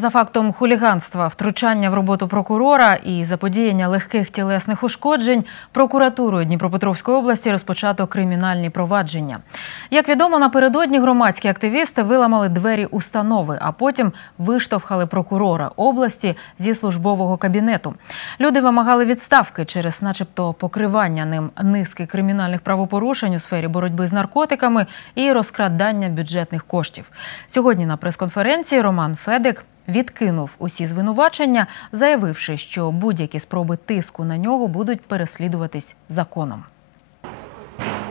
За фактом хуліганства, втручання в роботу прокурора і заподіяння легких тілесних ушкоджень прокуратурою Дніпропетровської області розпочато кримінальні провадження. Як відомо, напередодні громадські активісти виламали двері установи, а потім виштовхали прокурора області зі службового кабінету. Люди вимагали відставки через, начебто, покривання ним низки кримінальних правопорушень у сфері боротьби з наркотиками і розкрадання бюджетних коштів. Сьогодні на прес-конференції Роман Федик відкинув усі звинувачення, заявивши, що будь-які спроби тиску на нього будуть переслідуватись законом.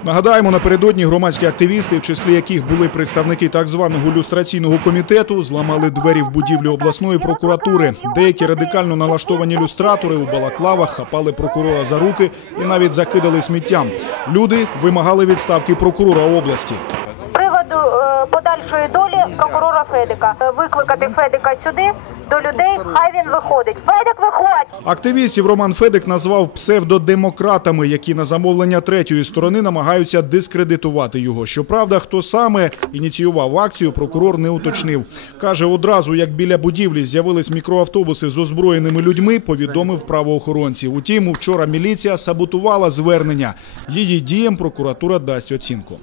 Нагадаємо, напередодні громадські активісти, в числі яких були представники так званого люстраційного комітету, зламали двері в будівлі обласної прокуратури. Деякі радикально налаштовані люстратори у балаклавах хапали прокурора за руки і навіть закидали сміттям. Люди вимагали відставки прокурора області. Подальшої долі прокурора Федика. Е, Викликати Федика сюди до людей, хай він виходить. Федик, виходь! Активістів Роман Федик назвав псевдодемократами, які на замовлення третьої сторони намагаються дискредитувати його. Щоправда, хто саме ініціював акцію, прокурор не уточнив. Каже, одразу як біля будівлі з'явились мікроавтобуси з озброєними людьми, повідомив правоохоронців. Утім, вчора міліція саботувала звернення. Її діям прокуратура дасть оцінку.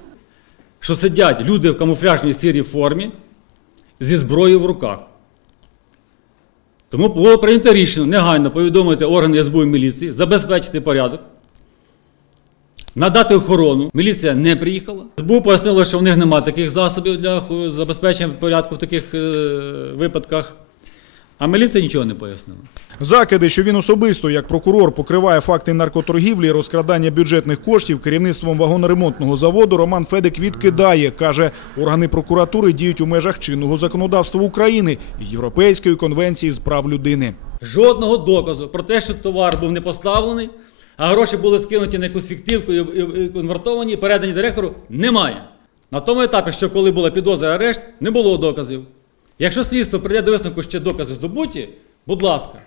Що сидять люди в камуфляжній сірій формі зі зброєю в руках. Тому було прийнято рішення негайно повідомити органи СБУ і міліції, забезпечити порядок, надати охорону. Міліція не приїхала. СБУ пояснило, що в них немає таких засобів для забезпечення порядку в таких е, випадках. А міліція нічого не пояснила. Закиди, що він особисто, як прокурор, покриває факти наркоторгівлі, і розкрадання бюджетних коштів керівництвом вагоноремонтного заводу, Роман Федик відкидає. Каже, органи прокуратури діють у межах чинного законодавства України і Європейської конвенції з прав людини. Жодного доказу про те, що товар був не поставлений, а гроші були скинуті на якусь фіктивку і конвертовані, передані директору, немає. На тому етапі, що коли була підозра арешт, не було доказів. Якщо слідство прийде до висновку, що докази здобуті, будь ласка,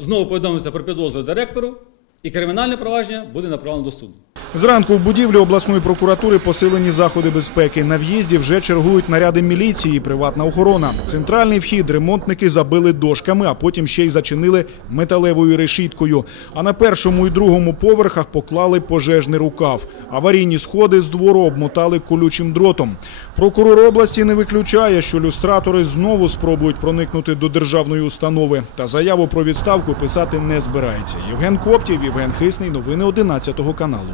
знову повідомиться про підозру директору, і кримінальне провадження буде направлено до суду. Зранку в будівлі обласної прокуратури посилені заходи безпеки. На в'їзді вже чергують наряди міліції і приватна охорона. Центральний вхід ремонтники забили дошками, а потім ще й зачинили металевою решіткою. А на першому і другому поверхах поклали пожежний рукав. Аварійні сходи з двору обмотали колючим дротом. Прокурор області не виключає, що люстратори знову спробують проникнути до державної установи. Та заяву про відставку писати не збирається. Євген Коптів, Євген Хисний. Новини 11 каналу.